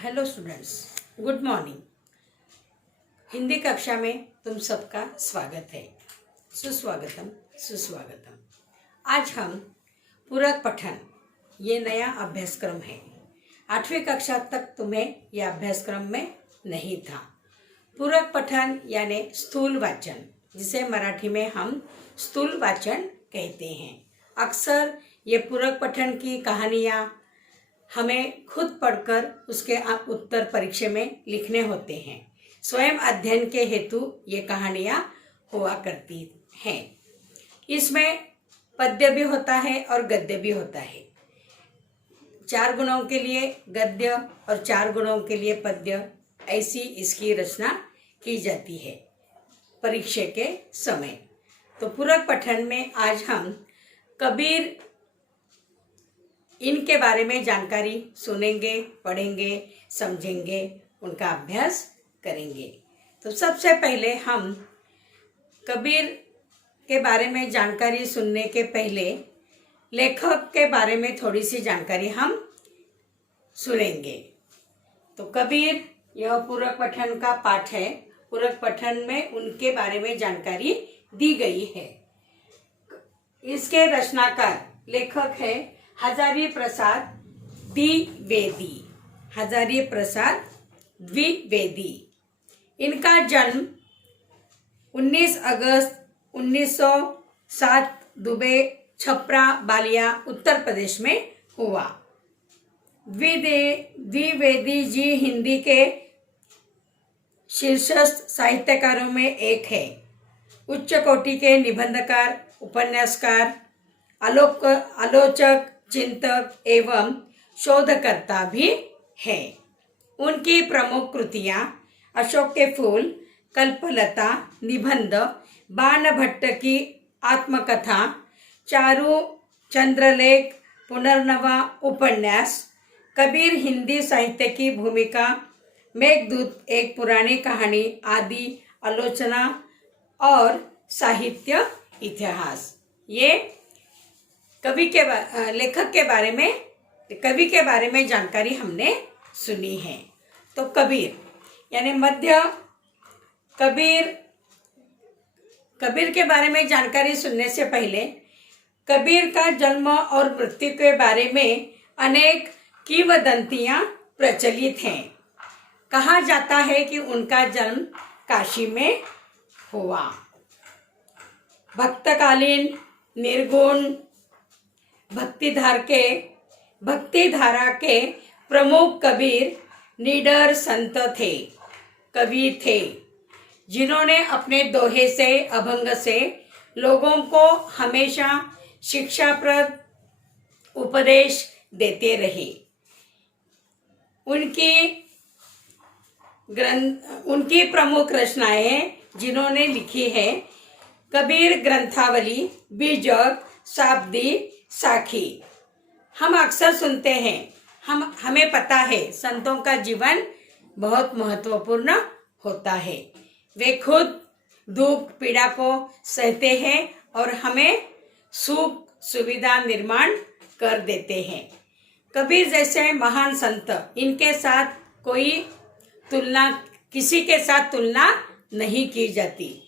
Hello students, good morning. Hindi कक्षा में तुम सबका स्वागत है। सुस्वागतम सुस्वागतम। आज हम पूरक पठन, ये नया अभ्यासक्रम है। 8वीं कक्षा तक तुम्हें यह अभ्यासक्रम में नहीं था। पूरक पठन यानी स्थूल वाचन, जिसे मराठी में हम स्थूल वाचन कहते हैं। अक्सर ये पूरक पठन की कहानियाँ हमें खुद पढ़कर उसके उत्तर परीक्षा में लिखने होते हैं। स्वयं अध्ययन के हेतु ये कहानियाँ हुआ करती हैं। इसमें पद्य भी होता है और गद्य भी होता है। 4 गुणों के लिए गद्य और 4 गुणों के लिए पद्य, ऐसी इसकी रचना की जाती है परीक्षा के समय। तो पूरक पठन में आज हम कबीर इनके बारे में जानकारी सुनेंगे, पढ़ेंगे, समझेंगे, उनका अभ्यास करेंगे। तो सबसे पहले हम कबीर के बारे में जानकारी सुनने के पहले लेखक के बारे में थोड़ी सी जानकारी हम सुनेंगे। तो कबीर, यह पूरक पठन का पाठ है। पूरक पठन में उनके बारे में जानकारी दी गई है। इसके रचनाकार लेखक है हजारी प्रसाद द्विवेदी। हजारी प्रसाद द्विवेदी। इनका जन्म 19 अगस्त 1907 दुबई छपरा बालिया उत्तर प्रदेश में हुआ। द्विवेदी जी हिंदी के शीर्षस्थ साहित्यकारों में एक है। उच्च कोटि के निबंधकार, उपन्यासकार, आलोचक, चिंतक एवं शोधकर्ता भी है। उनकी प्रमुख कृतियां अशोक के फूल, कल्पलता, निबंध, बाणभट्ट की आत्मकथा, चारु चंद्रलेख, पुनर्नवा उपन्यास, कबीर हिंदी साहित्य की भूमिका, मेघदूत एक पुरानी कहानी आदि आलोचना और साहित्य इतिहास। ये लेखक के बारे में, कवि के बारे में जानकारी हमने सुनी है। तो कबीर यानी मध्य कबीर के बारे में जानकारी सुनने से पहले कबीर का जन्म और मृत्यु के बारे में अनेक किंवदंतियां प्रचलित हैं। कहा जाता है कि उनका जन्म काशी में हुआ। भक्तकालीन निर्गुण भक्तिधारा के प्रमुख कबीर निडर संत थे, कवि थे, जिन्होंने अपने दोहे से, अभंग से लोगों को हमेशा शिक्षाप्रद उपदेश देते रहे। उनकी प्रमुख रचनाएं जिन्होंने लिखी है, कबीर ग्रंथावली, बीजक, शाब्दी, साखी। हम अक्सर सुनते हैं, हमें पता है संतों का जीवन बहुत महत्वपूर्ण होता है। वे खुद दुख पीड़ा को सहते हैं और हमें सुख सुविधा निर्माण कर देते हैं। कबीर जैसे महान संत, इनके साथ किसी के साथ तुलना नहीं की जाती।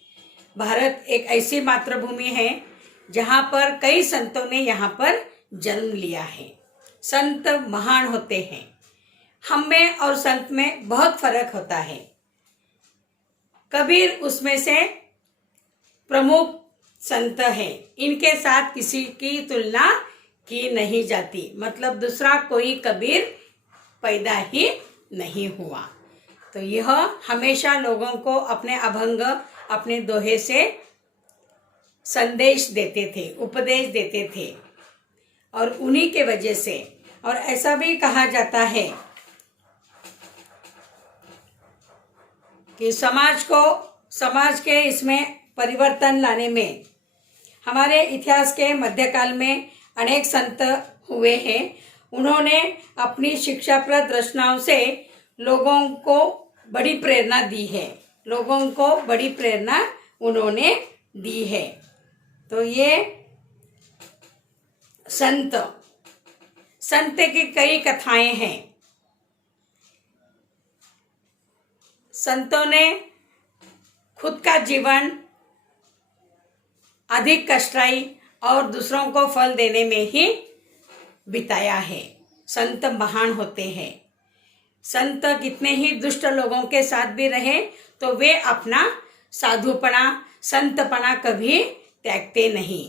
भारत एक ऐसी मातृभूमि है जहाँ पर कई संतों ने यहाँ पर जन्म लिया है। संत महान होते हैं। हम में और संत में बहुत फर्क होता है। कबीर उसमें से प्रमुख संत है। इनके साथ किसी की तुलना की नहीं जाती। मतलब दूसरा कोई कबीर पैदा ही नहीं हुआ। तो यह हमेशा लोगों को अपने अभंग, अपने दोहे से संदेश देते थे, उपदेश देते थे, और उन्हीं के वजह से, और ऐसा भी कहा जाता है कि समाज के इसमें परिवर्तन लाने में हमारे इतिहास के मध्यकाल में अनेक संत हुए हैं। उन्होंने अपनी शिक्षाप्रद रचनाओं से लोगों को बड़ी प्रेरणा दी है। लोगों को बड़ी प्रेरणा उन्होंने दी है। तो ये संत की कई कथाएं हैं। संतों ने खुद का जीवन अधिक कष्टाई और दूसरों को फल देने में ही बिताया है। संत महान होते हैं। संत कितने ही दुष्ट लोगों के साथ भी रहे तो वे अपना साधुपना, संतपना कभी त्यागते नहीं।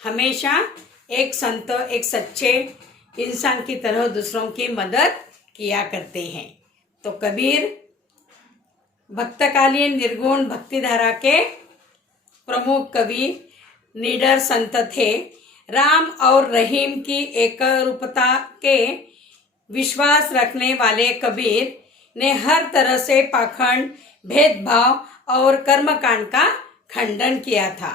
हमेशा एक संत, एक सच्चे इंसान की तरह दूसरों की मदद किया करते हैं। तो कबीर भक्तकालीन निर्गुण भक्तिधारा के प्रमुख कवि, निडर संत थे। राम और रहीम की एक रूपता के विश्वास रखने वाले कबीर ने हर तरह से पाखंड, भेदभाव और कर्मकांड का खंडन किया था।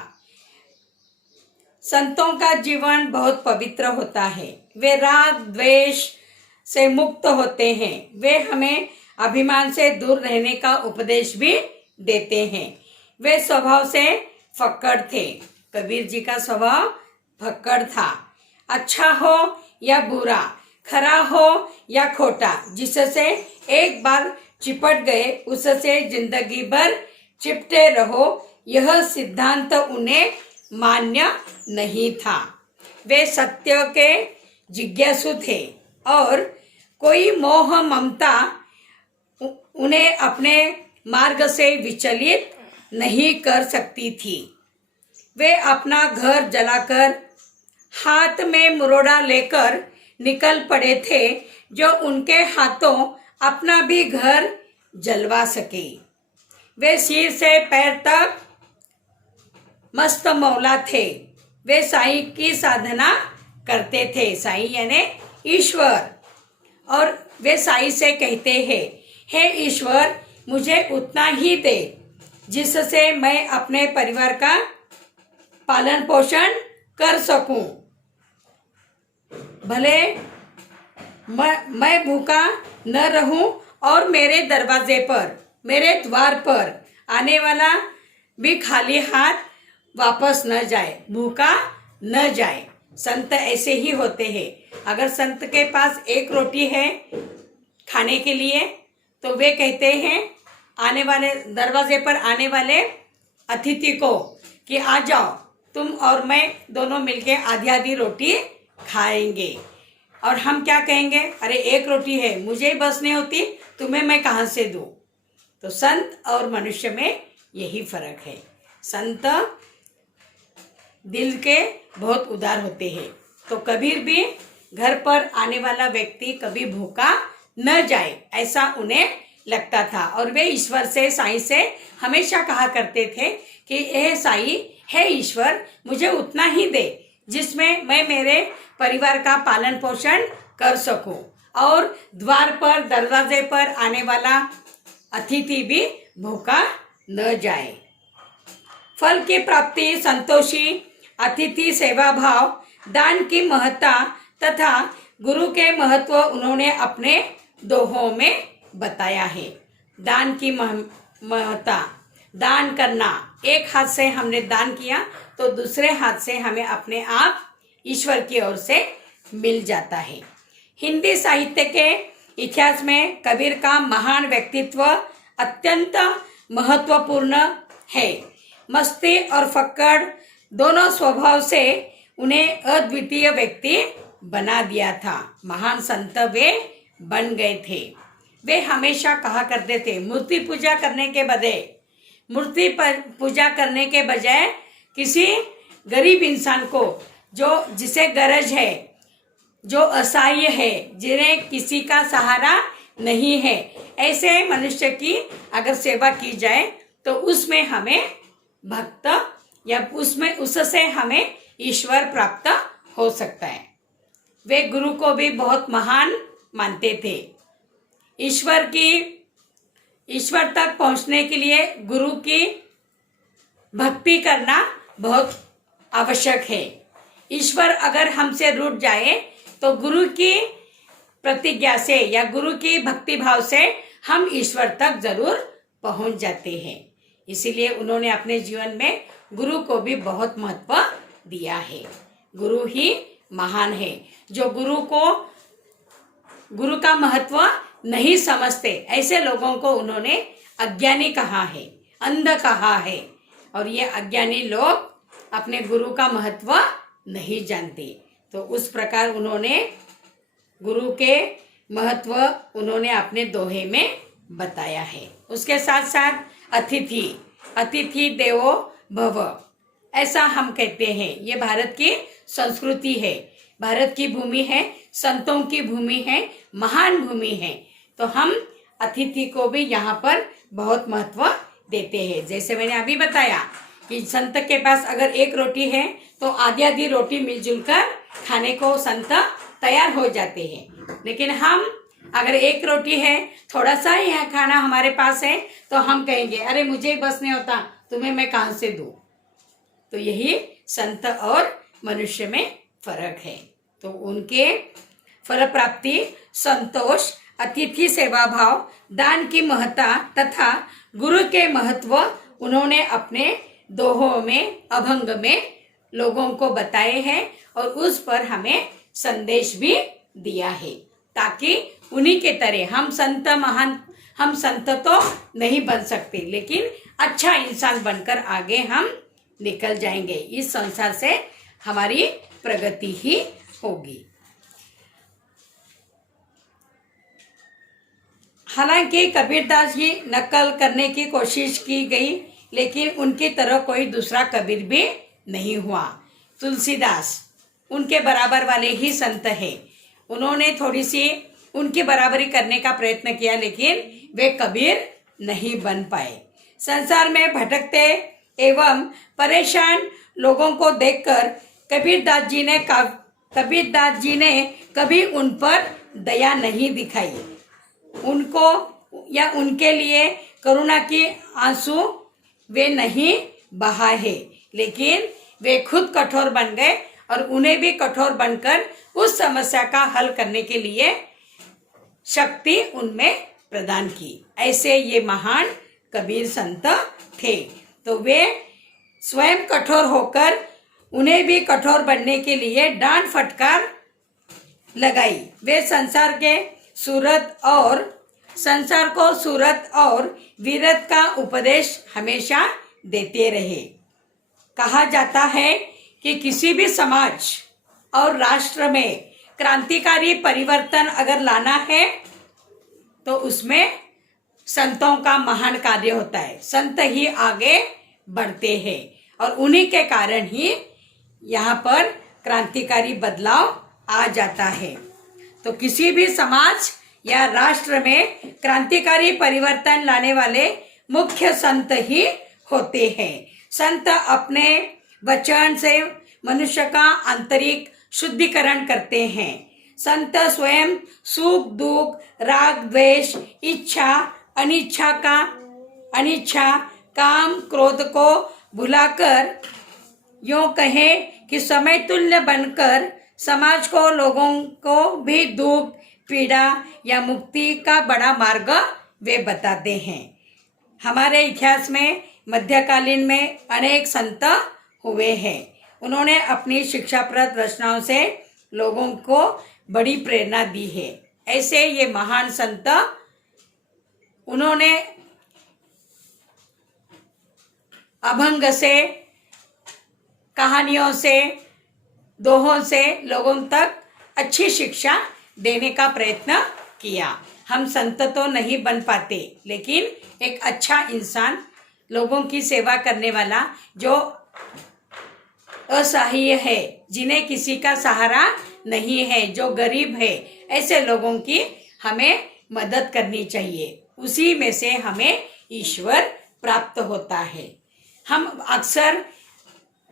संतों का जीवन बहुत पवित्र होता है। वे राग द्वेष से मुक्त होते हैं। वे हमें अभिमान से दूर रहने का उपदेश भी देते हैं। वे स्वभाव से फक्कड़ थे। कबीर जी का स्वभाव फक्कड़ था। अच्छा हो या बुरा, खरा हो या खोटा, जिससे एक बार चिपट गए उससे जिंदगी भर चिपटे रहो, यह सिद्धांत उन्हें मान्य नहीं था। वे सत्य के जिज्ञासु थे और कोई मोह ममता उन्हें अपने मार्ग से विचलित नहीं कर सकती थी। वे अपना घर जलाकर हाथ में मुरोड़ा लेकर निकल पड़े थे, जो उनके हाथों अपना भी घर जलवा सके। वे सिर से पैर तक मस्त मौला थे। वे साईं की साधना करते थे। साईं यानी ईश्वर। और वे साईं से कहते हैं, हे ईश्वर, मुझे उतना ही दे जिससे मैं अपने परिवार का पालन पोषण कर सकूं। भले मैं भूखा न रहूं और मेरे दरवाजे पर, मेरे द्वार पर आने वाला भी खाली हाथ वापस न जाए, भूखा न जाए। संत ऐसे ही होते हैं। अगर संत के पास एक रोटी है खाने के लिए तो वे कहते हैं आने वाले दरवाजे पर आने वाले अतिथि को कि आ जाओ, तुम और मैं दोनों मिलके आधी आधी रोटी खाएंगे। और हम क्या कहेंगे, अरे एक रोटी है, मुझे ही बस नहीं होती, तुम्हें मैं कहाँ से दूं। तो संत और मनुष्य में यही फर्क है। संत दिल के बहुत उदार होते हैं। तो कबीर भी घर पर आने वाला व्यक्ति कभी भूखा न जाए ऐसा उन्हें लगता था। और वे ईश्वर से, साईं से हमेशा कहा करते थे कि हे साईं, हे ईश्वर, मुझे उतना ही दे जिसमें मैं मेरे परिवार का पालन पोषण कर सकूं और द्वार पर, दरवाजे पर आने वाला अतिथि भी भूखा न जाए। फल की प्राप्ति, संतोषी अतिथि सेवा भाव, दान की महत्ता तथा गुरु के महत्व उन्होंने अपने दोहों में बताया है। दान की महत्ता, दान करना, एक हाथ से हमने दान किया तो दूसरे हाथ से हमें अपने आप ईश्वर की ओर से मिल जाता है। हिंदी साहित्य के इतिहास में कबीर का महान व्यक्तित्व अत्यंत महत्वपूर्ण है। मस्ती और फक्कड़ दोनों स्वभाव से उन्हें अद्वितीय व्यक्ति बना दिया था। महान संत वे बन गए थे। वे हमेशा कहा करते थे, मूर्ति पूजा करने के बजाय किसी गरीब इंसान को, जो जिसे गरज है, जो असहाय है, जिन्हें किसी का सहारा नहीं है, ऐसे मनुष्य की अगर सेवा की जाए तो उसमें हमें भक्त या उससे हमें ईश्वर प्राप्त हो सकता है। वे गुरु को भी बहुत महान मानते थे। ईश्वर तक पहुंचने के लिए गुरु की भक्ति करना बहुत आवश्यक है। ईश्वर अगर हमसे रूठ जाए तो गुरु की प्रतिज्ञा से या गुरु की भक्ति भाव से हम ईश्वर तक जरूर पहुंच जाते हैं। इसीलिए उन्होंने अपने जीवन में गुरु को भी बहुत महत्व दिया है। गुरु ही महान है। जो गुरु का महत्व नहीं समझते, ऐसे लोगों को उन्होंने अज्ञानी कहाँ है, अंध कहाँ है। और ये अज्ञानी लोग अपने गुरु का महत्व नहीं जानते। तो उस प्रकार उन्होंने गुरु के महत्व उन्होंने अपने दोहे में बताया है। उसके साथ साथ अतिथि देवो भव, ऐसा हम कहते हैं। ये भारत की संस्कृति है, भारत की भूमि है, संतों की भूमि है, महान भूमि है। तो हम अतिथि को भी यहाँ पर बहुत महत्व देते हैं। जैसे मैंने अभी बताया कि संत के पास अगर एक रोटी है तो आधी आधी रोटी मिलजुल कर खाने को संत तैयार हो जाते हैं। लेकिन हम अगर एक रोटी है, थोड़ा सा ही खाना हमारे पास है, तो हम कहेंगे अरे मुझे बस नहीं होता, तुम्हें मैं कहाँ से दूँ। तो यही संत और मनुष्य में फर्क है। तो उनके फल प्राप्ति, संतोष, अतिथि सेवा भाव, दान की महत्ता तथा गुरु के महत्व उन्होंने अपने दोहों में, अभंग में लोगों को बताए हैं और उस पर हमें संदेश भी दिया है, ताकि उन्हीं के तरह हम संत तो नहीं बन सकते, लेकिन अच्छा इंसान बनकर आगे हम निकल जाएंगे। इस संसार से हमारी प्रगति ही होगी। हालांकि कबीरदास जी नकल करने की कोशिश की गई, लेकिन उनकी तरह कोई दूसरा कबीर भी नहीं हुआ। तुलसीदास उनके बराबर वाले ही संत हैं। उन्होंने थोड़ी सी उनकी बराबरी करने का प्रयत्न किया, लेकिन वे कबीर नहीं बन पाए। संसार में भटकते एवं परेशान लोगों को देखकर कबीरदास जी ने कभी उन पर दया नहीं दिखाई। उनको या उनके लिए करुणा की आंसू वे नहीं बहाए, लेकिन वे खुद कठोर बन गए और उन्हें भी कठोर बनकर उस समस्या का हल करने के लिए शक्ति उनमें प्रदान की। ऐसे ये महान कबीर संत थे। तो वे स्वयं कठोर होकर उन्हें भी कठोर बनने के लिए डांट फटकार लगाई। वे संसार को सूरत और वीरत का उपदेश हमेशा देते रहे। कहा जाता है कि किसी भी समाज और राष्ट्र में क्रांतिकारी परिवर्तन अगर लाना है तो उसमें संतों का महान कार्य होता है। संत ही आगे बढ़ते हैं और उन्हीं के कारण ही यहाँ पर क्रांतिकारी बदलाव आ जाता है। तो किसी भी समाज या राष्ट्र में क्रांतिकारी परिवर्तन लाने वाले मुख्य संत ही होते हैं। संत अपने वचन से मनुष्य का आंतरिक शुद्धिकरण करते हैं। संत स्वयं सुख दुख, राग द्वेष, इच्छा अनिच्छा, काम क्रोध को भुलाकर यूं कहे कि समय तुल्य बनकर समाज को, लोगों को भी दुख, पीड़ा या मुक्ति का बड़ा मार्ग वे बताते हैं। हमारे इतिहास में मध्यकालीन में अनेक संत हुए हैं। उन्होंने अपनी शिक्षाप्रद रचनाओं से लोगों को बड़ी प्रेरणा दी है। ऐसे ये महान संत उन्होंने अभंग से, कहानियों से, दोहों से लोगों तक अच्छी शिक्षा देने का प्रयत्न किया। हम संत तो नहीं बन पाते, लेकिन एक अच्छा इंसान, लोगों की सेवा करने वाला, जो असहाय है, जिन्हें किसी का सहारा नहीं है, जो गरीब है, ऐसे लोगों की हमें मदद करनी चाहिए। उसी में से हमें ईश्वर प्राप्त होता है। हम अक्सर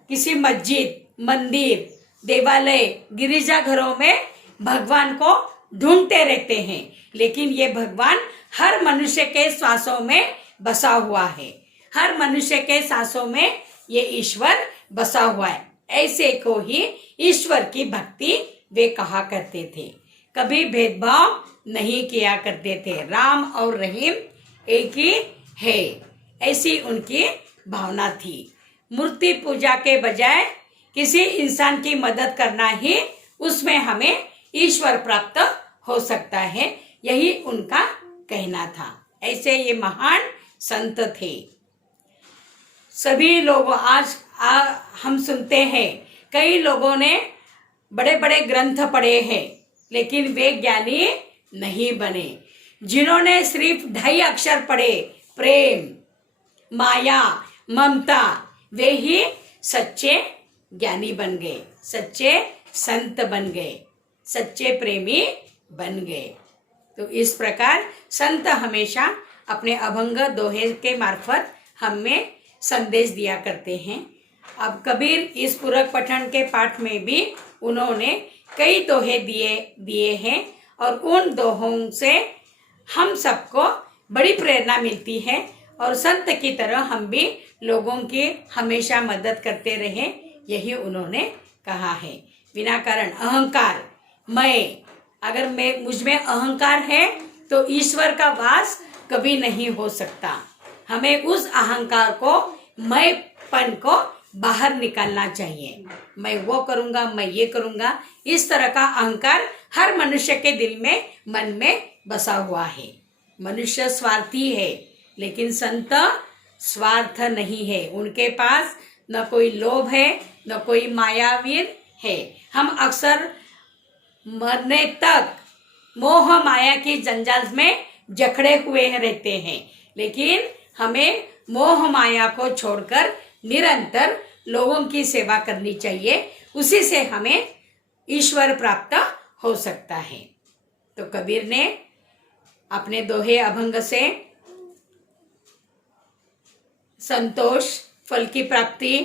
किसी मस्जिद, मंदिर, देवालय, गिरिजाघरों में भगवान को ढूंढते रहते हैं, लेकिन ये भगवान हर मनुष्य के सांसों में बसा हुआ है। हर मनुष्य के सांसों में ये ईश्वर बसा हुआ है। ऐसे को ही ईश्वर की भक्ति वे कहा करते थे। कभी भेदभाव नहीं किया करते थे। राम और रहीम एक ही है, ऐसी उनकी भावना थी। मूर्ति पूजा के बजाय किसी इंसान की मदद करना ही उसमें हमें ईश्वर प्राप्त हो सकता है, यही उनका कहना था। ऐसे ये महान संत थे। सभी लोग आज हम सुनते हैं कई लोगों ने बड़े बड़े ग्रंथ पढ़े हैं लेकिन वे ज्ञानी नहीं बने। जिन्होंने सिर्फ 2.5 अक्षर पढ़े, प्रेम, माया, ममता, वे ही सच्चे ज्ञानी बन गए, सच्चे संत बन गए, सच्चे प्रेमी बन गए। तो इस प्रकार संत हमेशा अपने अभंग दोहे के मार्फत हमें संदेश दिया करते हैं। अब कबीर इस पूरक पठन के पाठ में भी उन्होंने कई दोहे दिए हैं और उन दोहों से हम सबको बड़ी प्रेरणा मिलती है और संत की तरह हम भी लोगों की हमेशा मदद करते रहें, यही उन्होंने कहा है। बिना कारण अहंकार, अगर मुझ में अहंकार है तो ईश्वर का वास कभी नहीं हो सकता। हमें उस अहंकार को, मैंपन को बाहर निकालना चाहिए। मैं वो करूँगा, मैं ये करूँगा, इस तरह का अहंकार हर मनुष्य के दिल में, मन में बसा हुआ है। मनुष्य स्वार्थी है लेकिन संत स्वार्थ नहीं है। उनके पास न कोई लोभ है न कोई मायावीर है। हम अक्सर मरने तक मोह माया की जंजाल में जकड़े हुए रहते हैं, लेकिन हमें मोह माया को छोड़कर निरंतर लोगों की सेवा करनी चाहिए। उसी से हमें ईश्वर प्राप्त हो सकता है। तो कबीर ने अपने दोहे अभंग से संतोष, फल की प्राप्ति,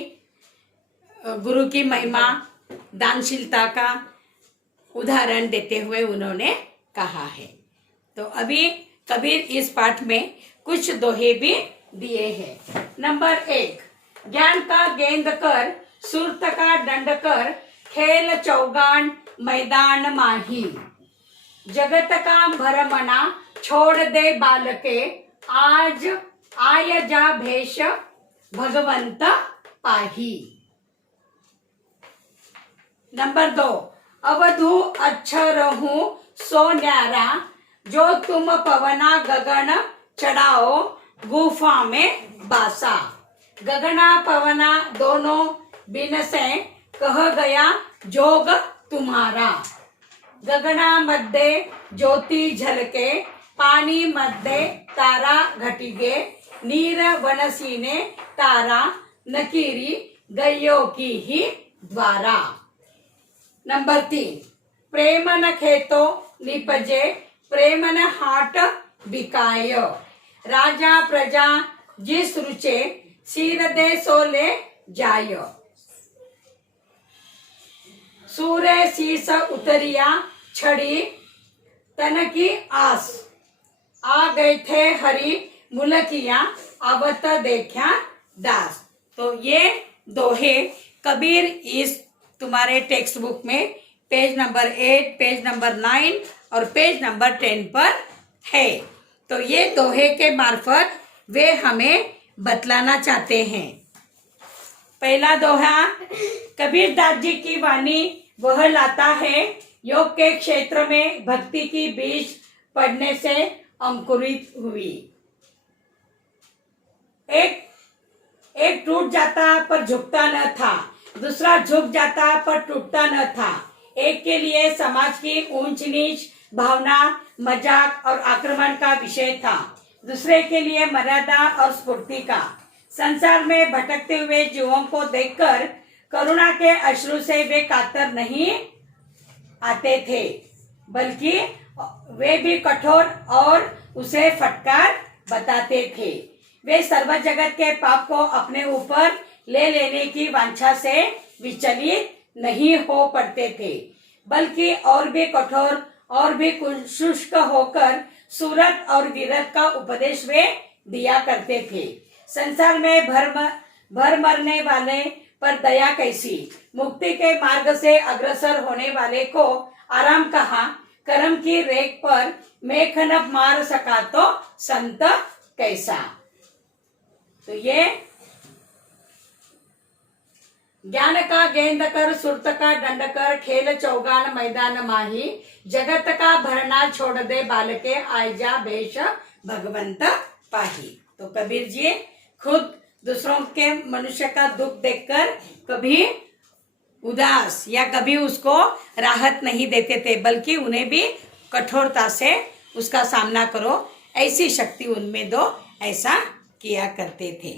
गुरु की महिमा, दानशीलता का उदाहरण देते हुए उन्होंने कहा है। तो अभी कबीर इस पाठ में कुछ दोहे भी दिए हैं। नंबर 1, ज्ञान का गेंद कर, सुरत का दंड कर, खेल चौगान मैदान माही। जगत का भरमना छोड़ दे बालके, आज आय जा भेष भगवंत पाही। नंबर 2, अवधू अक्षर हूँ सो न्यारा, जो तुम पवना गगन चढ़ाओ गुफा में बासा। गगना पवना दोनों बिन से, कह गया जोग तुम्हारा। गगना मध्य ज्योति झलके, पानी मध्य तारा घटिगे। नीर वनसीने तारा, नकीरी गयो की ही द्वारा। नंबर 3, प्रेम न खेतो निपजे, प्रेम न हाट बिकाय। राजा प्रजा जिस रुचे, सिर दे सोले जाय। सूर्य शीस उतरिया छड़ी, तन की आस। आ गए थे हरि मुलकिया, आवत देखा दास। तो ये दोहे कबीर इस तुम्हारे टेक्स्ट बुक में पेज नंबर 8, पेज नंबर 9 और पेज नंबर 10 पर है। तो ये दोहे के मार्फत वे हमें बतलाना चाहते हैं। पहला दोहा, कबीर दास जी की वाणी वह लाता है, योग के क्षेत्र में भक्ति की बीज पड़ने से अंकुरित हुई। एक टूट जाता पर झुकता न था, दूसरा झुक जाता पर टूटता न था। एक के लिए समाज की ऊंच नीच भावना, मजाक और आक्रमण का विषय था, दूसरे के लिए मर्यादा और स्फूर्ति का। संसार में भटकते हुए जीवों को देखकर करुणा के अश्रु से वे कातर नहीं आते थे, बल्कि वे भी कठोर और उसे फटकार बताते थे। वे सर्व जगत के पाप को अपने ऊपर ले लेने की वांछा से विचलित नहीं हो पड़ते थे, बल्कि और भी कठोर और भी शुष्क होकर सूरत और वीरत का उपदेश वे दिया करते थे। संसार में भर मरने वाले पर दया कैसी, मुक्ति के मार्ग से अग्रसर होने वाले को आराम कहाँ। कर्म की रेख पर मेखनब मार सका तो संत कैसा। तो ये ज्ञान का गेंद कर, सुरत का दंड कर, खेल चौगान मैदान माही। जगत का भरना छोड़ दे बालके, आय जा भेष भगवंत पाही। तो कबीर जी खुद दूसरों के मनुष्य का दुख देखकर कभी उदास या कभी उसको राहत नहीं देते थे, बल्कि उन्हें भी कठोरता से उसका सामना करो ऐसी शक्ति उनमें दो, ऐसा किया करते थे,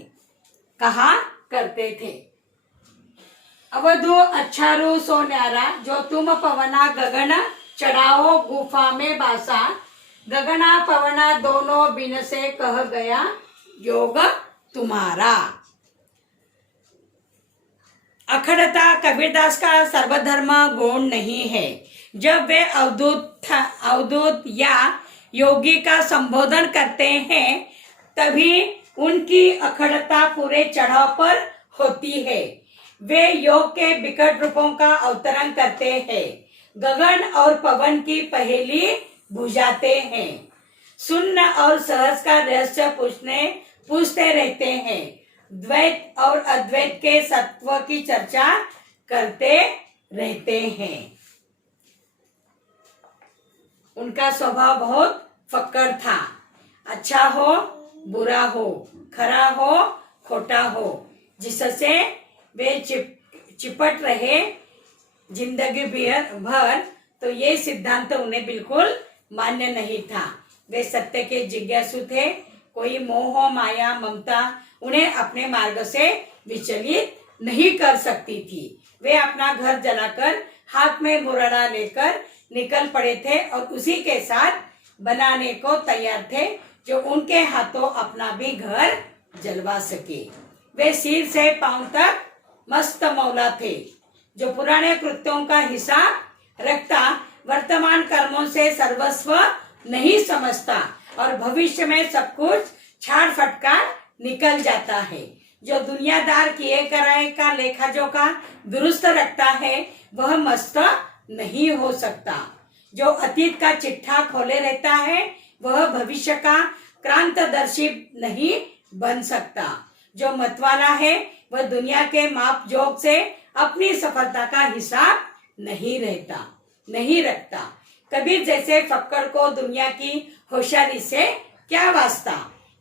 कहा करते थे। अवधु अच्छा रू सो न्यारा, जो तुम पवना गगन चढ़ाओ गुफा में बासा, गगना पवना दोनों बिन से कह गया योग तुम्हारा। अखंडता कबीरदास का सर्वधर्म गुण नहीं है। जब वे अवधूत या योगी का संबोधन करते हैं तभी उनकी अखंडता पूरे चढ़ाव पर होती है। वे योग के विकट रूपों का अवतरण करते हैं, गगन और पवन की पहेली बुझाते हैं, शून्य और सहज का रहस्य पूछते रहते हैं, द्वैत और अद्वैत के सत्व की चर्चा करते रहते हैं। उनका स्वभाव बहुत फक्कड़ था। अच्छा हो बुरा हो, खरा हो खोटा हो, जिससे वे चिपट रहे जिंदगी भर, तो ये सिद्धांत उन्हें बिल्कुल मान्य नहीं था। वे सत्य के जिज्ञासु थे। कोई मोह माया ममता उन्हें अपने मार्ग से विचलित नहीं कर सकती थी। वे अपना घर जलाकर हाथ में मुरड़ा लेकर निकल पड़े थे और उसी के साथ बनाने को तैयार थे जो उनके हाथों अपना भी घर जलवा सके। वे सिर से पांव तक मस्त मौला थे, जो पुराने कृत्यों का हिसाब रखता, वर्तमान कर्मों से सर्वस्व नहीं समझता और भविष्य में सब कुछ छाड़ फटकार निकल जाता है। जो दुनियादार किए कराए का लेखा जोखा दुरुस्त रखता है वह मस्त नहीं हो सकता। जो अतीत का चिट्ठा खोले रहता है वह भविष्य का क्रांतदर्शी नहीं बन सकता। जो मतवाला है वह दुनिया के माप जोग से अपनी सफलता का हिसाब नहीं रखता। कबीर जैसे फक्कड़ को दुनिया की होशियारी से क्या वास्ता।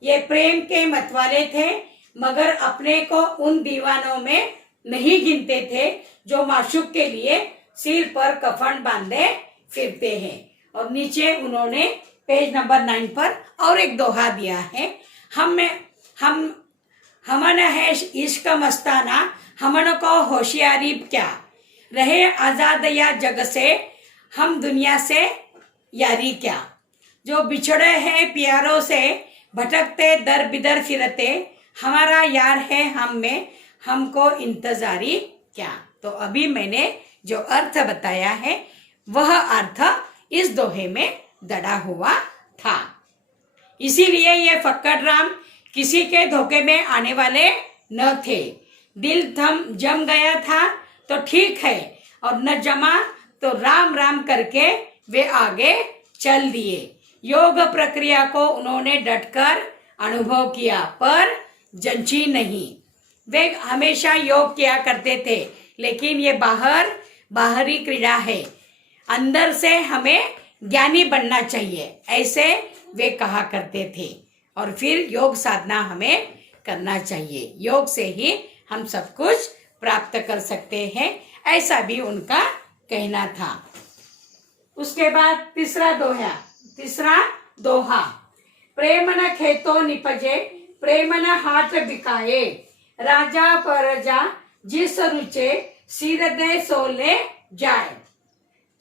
ये प्रेम के मतवाले थे, मगर अपने को उन दीवानों में नहीं गिनते थे जो माशूक के लिए सिर पर कफन बांधे फिरते हैं। और नीचे उन्होंने पेज नंबर 9 पर और एक दोहा दिया है, हमन है इश्क मस्ताना, हमन को होशियारी क्या, रहे आजाद या जग से, हम दुनिया से यारी क्या। जो बिछड़े हैं प्यारों से, भटकते दर बिदर फिरते, हमारा यार है हम में, हमको इंतजारी क्या। तो अभी मैंने जो अर्थ बताया है वह अर्थ इस दोहे में दड़ा हुआ था। इसीलिए ये फक्कड़ राम किसी के धोखे में आने वाले न थे। दिल जम गया था तो ठीक है, और न जमा तो राम राम करके वे आगे चल दिए। योग प्रक्रिया को उन्होंने डटकर अनुभव किया पर जंची नहीं। वे हमेशा योग किया करते थे, लेकिन ये बाहरी क्रीड़ा है, अंदर से हमें ज्ञानी बनना चाहिए, ऐसे वे कहा करते थे। और फिर योग साधना हमें करना चाहिए, योग से ही हम सब कुछ प्राप्त कर सकते हैं, ऐसा भी उनका कहना था। उसके बाद तीसरा दोहा, प्रेम न खेतो निपजे, प्रेम न हाथ बिकाए, राजा परजा जिस रुचे, सिर दे सोले जाए।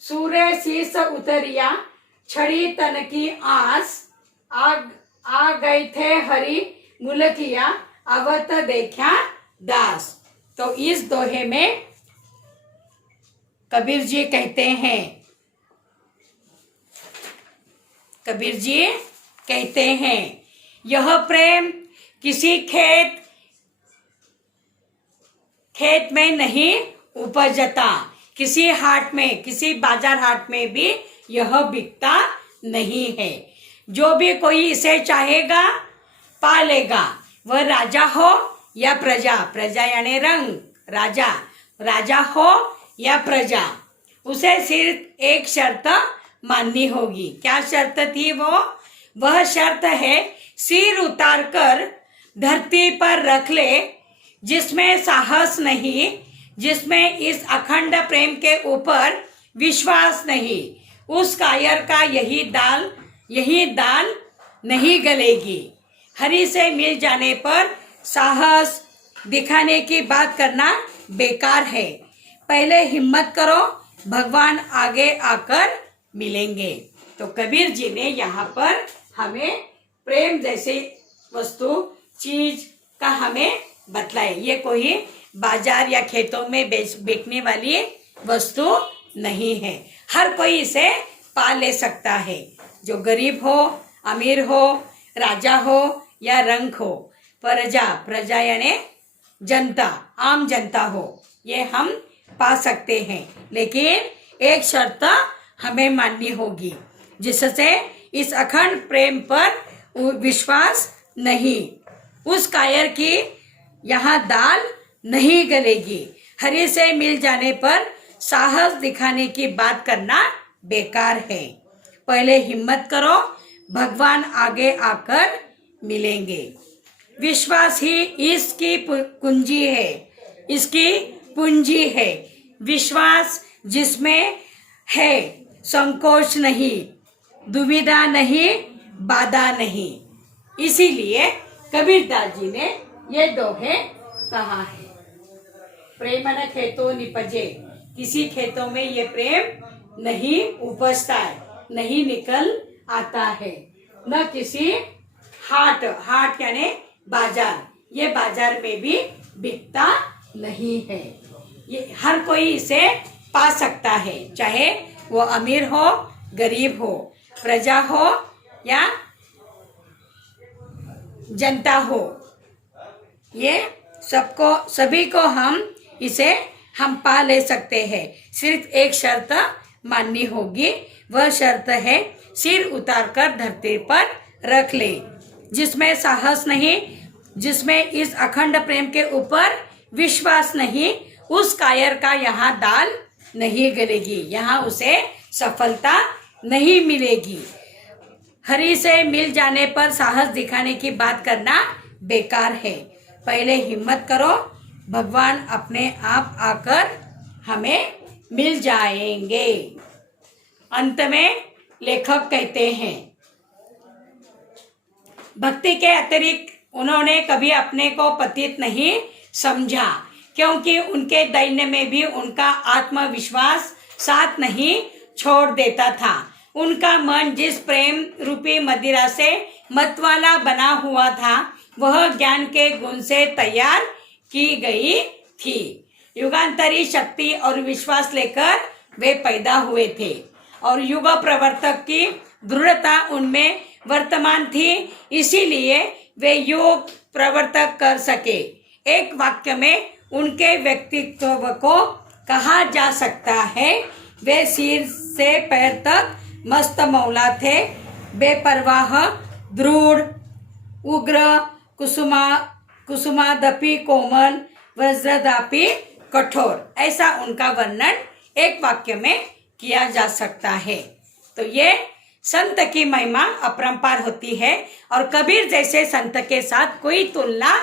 सूर्य शीस उतरिया, छड़ी तन की आस, आ गए थे हरि मुलकिया, अवत देखा दास। तो इस दोहे में कबीर जी कहते हैं यह प्रेम किसी खेत में नहीं उपजता, किसी हाट में, किसी बाजार हाट में भी यह बिकता नहीं है। जो भी कोई इसे चाहेगा पालेगा, वह राजा हो या प्रजा यानी रंग, राजा हो या प्रजा, उसे सिर्फ एक शर्त माननी होगी। क्या शर्त थी वह शर्त है सिर उतारकर धरती पर रख ले, जिसमें साहस नहीं, जिसमें इस अखंड प्रेम के ऊपर विश्वास नहीं, उस कायर का यही दाल नहीं गलेगी। हरि से मिल जाने पर साहस दिखाने की बात करना बेकार है। पहले हिम्मत करो, भगवान आगे आकर मिलेंगे। तो कबीर जी ने यहाँ पर हमें प्रेम जैसी वस्तु चीज का हमें बतलाए। ये कोई बाजार या खेतों में बिकने वाली वस्तु नहीं है, हर कोई इसे पा ले सकता है। जो गरीब हो, अमीर हो, राजा हो या रंक हो, प्रजा यानी जनता, आम जनता हो, ये हम पा सकते हैं। लेकिन एक शर्त हमें माननी होगी, जिससे इस अखंड प्रेम पर विश्वास नहीं, उस कायर की यहाँ दाल नहीं गलेगी। हरि से मिल जाने पर साहस दिखाने की बात करना बेकार है। पहले हिम्मत करो, भगवान आगे आकर मिलेंगे। विश्वास ही इसकी कुंजी है, इसकी पूंजी है। विश्वास जिसमें है, संकोच नहीं, दुविधा नहीं, बाधा नहीं। इसीलिए कबीरदास जी ने ये दोहे कहा है। प्रेम न खेतों निपजे, किसी खेतों में ये प्रेम नहीं उपजता है, नहीं निकल आता है। न किसी हाट यानी बाजार, ये बाजार में भी बिकता नहीं है। ये हर कोई इसे पा सकता है, चाहे वो अमीर हो, गरीब हो, प्रजा हो या जनता हो। ये सभी को हम पा ले सकते हैं। सिर्फ एक शर्त माननी होगी, वह शर्त है सिर उतारकर धरती पर रख ले, जिसमें साहस नहीं, जिसमें इस अखंड प्रेम के ऊपर विश्वास नहीं, उस कायर का यहाँ दाल नहीं गलेगी, यहाँ उसे सफलता नहीं मिलेगी। हरि से मिल जाने पर साहस दिखाने की बात करना बेकार है। पहले हिम्मत करो, भगवान अपने आप आकर हमें मिल जाएंगे। अंत में लेखक कहते हैं, भक्ति के अतिरिक्त उन्होंने कभी अपने को पतित नहीं समझा, क्योंकि उनके दैन्य में भी उनका आत्मविश्वास साथ नहीं छोड़ देता था। उनका मन जिस प्रेम रूपी मदिरा से मतवाला बना हुआ था, वह ज्ञान के गुण से तैयार की गई थी। युगांतरी शक्ति और विश्वास लेकर वे पैदा हुए थे और युग प्रवर्तक की दृढ़ता उनमें वर्तमान थी, इसीलिए वे युग प्रवर्तक कर सके। एक वाक्य में उनके व्यक्तित्व को कहा जा सकता है, वे सिर से पैर तक मस्त मौला थे, बेपरवाह, दृढ़, उग्र, कुसुमादपि कोमल, वज्रदापि कठोर, ऐसा उनका वर्णन एक वाक्य में किया जा सकता है। तो ये संत की महिमा अपरंपार होती है और कबीर जैसे संत के साथ कोई तुलना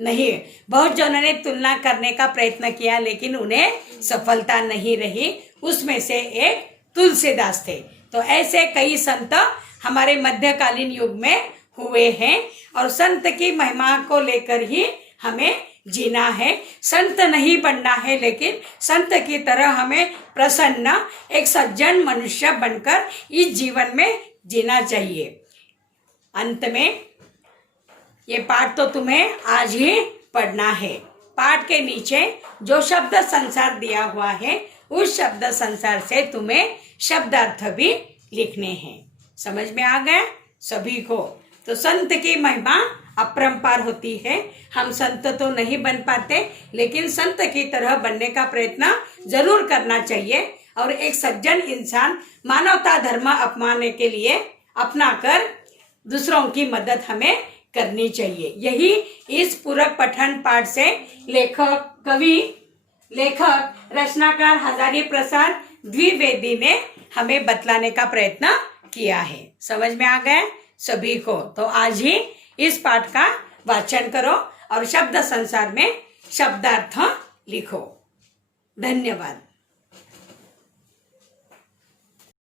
नहीं। बहुत जनों ने तुलना करने का प्रयत्न किया, लेकिन उन्हें सफलता नहीं रही। उसमें से एक तुलसीदास थे। तो ऐसे कई संत हमारे मध्यकालीन युग में हुए हैं और संत की महिमा को लेकर ही हमें जीना है। संत नहीं बनना है, लेकिन संत की तरह हमें प्रसन्न एक सज्जन मनुष्य बनकर इस जीवन में जीना चाहिए। अंत में ये पाठ तो तुम्हें आज ही पढ़ना है। पाठ के नीचे जो शब्द संसार दिया हुआ है, उस शब्द संसार से तुम्हें शब्दार्थ भी लिखने हैं। समझ में आ गया सभी को? तो संत की महिमा अपरंपार होती है। हम संत तो नहीं बन पाते, लेकिन संत की तरह बनने का प्रयत्न जरूर करना चाहिए और एक सज्जन इंसान मानवता धर्म अपनाने के लिए अपनाकर दूसरों की मदद हमें करनी चाहिए। यही इस पूरक पठन पाठ से लेखक रचनाकार हजारी प्रसाद द्विवेदी ने हमें बतलाने का प्रयत्न किया है। समझ में आ गया सभी को? तो आज ही इस पाठ का वाचन करो और शब्द संसार में शब्दार्थ लिखो। धन्यवाद।